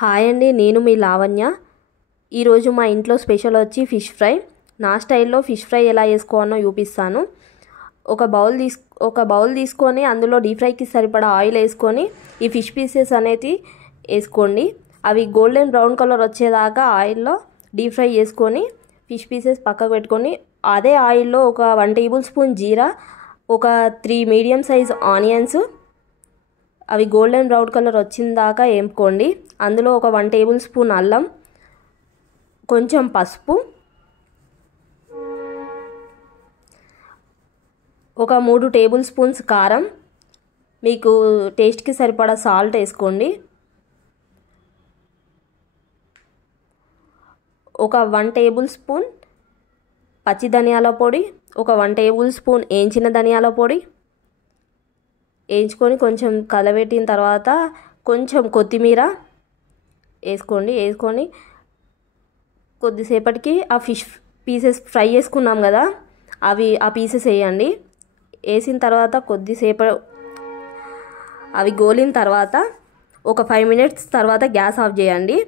Hi అండి, నేను మీ లావణ్య. ఈరోజు మా ఇంట్లో స్పెషల్ వచ్చి ఫిష్ ఫ్రై. నా స్టైల్లో ఫిష్ ఫ్రై ఎలా చేసుకోవాలో చూపిస్తాను. ఒక బౌల్ తీసుకొని అందులో డీప్ ఫ్రైకి సరిపడా ఆయిల్ వేసుకొని ఈ ఫిష్ పీసెస్ అనేది వేసుకోండి. అవి గోల్డెన్ బ్రౌన్ కలర్ వచ్చేదాకా ఆయిల్లో డీప్ ఫ్రై చేసుకొని ఫిష్ పీసెస్ పక్కకు పెట్టుకొని అదే ఆయిల్లో ఒక 1 టేబుల్ స్పూన్ జీరా, ఒక 3 మీడియం సైజ్ ఆనియన్స్ అవి గోల్డెన్ బ్రౌన్ కలర్ వచ్చిన దాకా వేపుకోండి. అందులో ఒక 1 టేబుల్ స్పూన్ అల్లం, కొంచెం పసుపు, ఒక 3 టేబుల్ స్పూన్స్ కారం, మీకు టేస్ట్కి సరిపడా సాల్ట్ వేసుకోండి. ఒక 1 టేబుల్ స్పూన్ పచ్చి ధనియాల పొడి, ఒక 1 టేబుల్ స్పూన్ వేయించిన ధనియాల పొడి వేయించుకొని కొంచెం కలబెట్టిన తర్వాత కొంచెం కొత్తిమీర వేసుకొని కొద్దిసేపటికి ఆ ఫిష్ పీసెస్ ఫ్రై చేసుకున్నాం కదా, ఆ పీసెస్ వేయండి. వేసిన తర్వాత కొద్దిసేపు అవి గోలిన తర్వాత ఒక 5 మినిట్స్ తర్వాత గ్యాస్ ఆఫ్ చేయండి.